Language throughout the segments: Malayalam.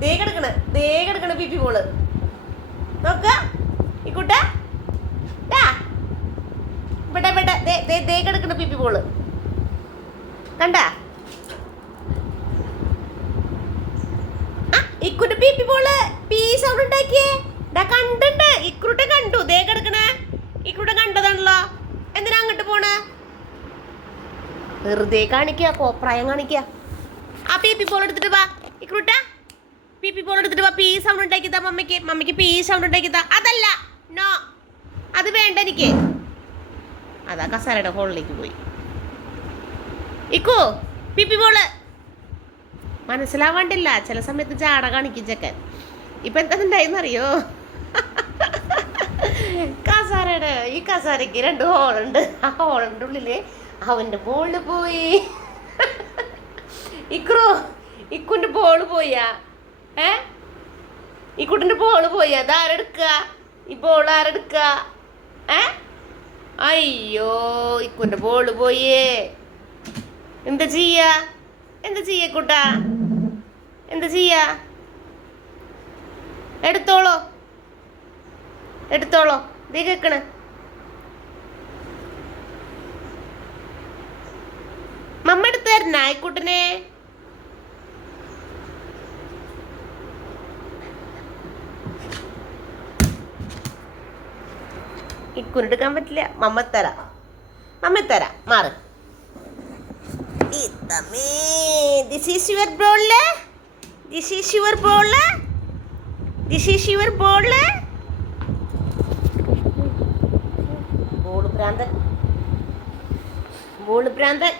ദേ കിടക്കണ പിപ്പി ബോള് നോക്ക ഈ കുട്ട ഇവിടെ ദേ കിടക്കണ പിപ്പി ബോള് കണ്ട ഇക്കുട്ട പിപ്പി ബോള് പീ സൗണ്ട് ഉണ്ടാക്കിയേ കണ്ടുണ്ട് ഇക്കുട്ട കണ്ടു ദേ കിടക്കണേ ഇക്കുട്ട കണ്ടതാണല്ലോ എന്തിനാ അങ്ങോട്ട് പോണ് വെറുതെ കാണിക്കുക കോപ്രായം കാണിക്കുക ആ പിപ്പി ബോൾ എടുത്തിട്ട് വാ ഇക്കുട്ട പിപ്പി ബോൾ എടുത്തിട്ട് വാ പീ സൗണ്ട് ഉണ്ടാക്കിത്താ മമ്മിക്ക് പീ സൗണ്ട് ഉണ്ടാക്കിത്താ അതല്ല നോ അത് വേണ്ട എനിക്ക് അതാ കസാരയുടെ ഹോളിലേക്ക് പോയി ഇക്കോ പിപ്പി ബോള് മനസ്സിലാവാണ്ടില്ല ചില സമയത്ത് ജാട കാണിക്കും ചെക്കൻ ഇപ്പൊ എന്താണ്ടായിന്നറിയോ കസാരയുടെ ഈ കസാരക്ക് 2 ഹോളുണ്ട് ആ ഹോളിൻ്റെ ഉള്ളില് അവന്റെ ബോള് പോയി ഇക്കുന്റെ ബോള് പോയാ ഈ കുട്ടിന്റെ ബോള് പോയി അതാരെടുക്ക ഈ ബോൾ ആരെടുക്ക അയ്യോ ഇക്കുന്റെ ബോള് പോയേ എന്താ ചെയ്യാ കുട്ടാ എന്താ ചെയ്യാ എടുത്തോളോ ദേ കേക്കണ് മമ്മ എടുത്ത് തരണ ആയിക്കുട്ടനെ ഇക്കുനെടുക്കാൻ പറ്റില്ല മമ്മ തരാം മാറ് this is your ball ball ഭ്രാന്തൻ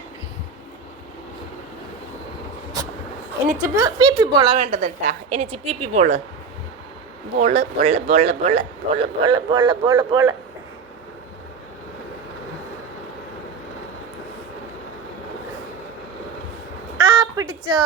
എനിക്ക് പിപ്പി ബോളാ വേണ്ടത് കേട്ടാ എനിക്ക് പിപ്പി ബോള് ആ പിടിച്ചോ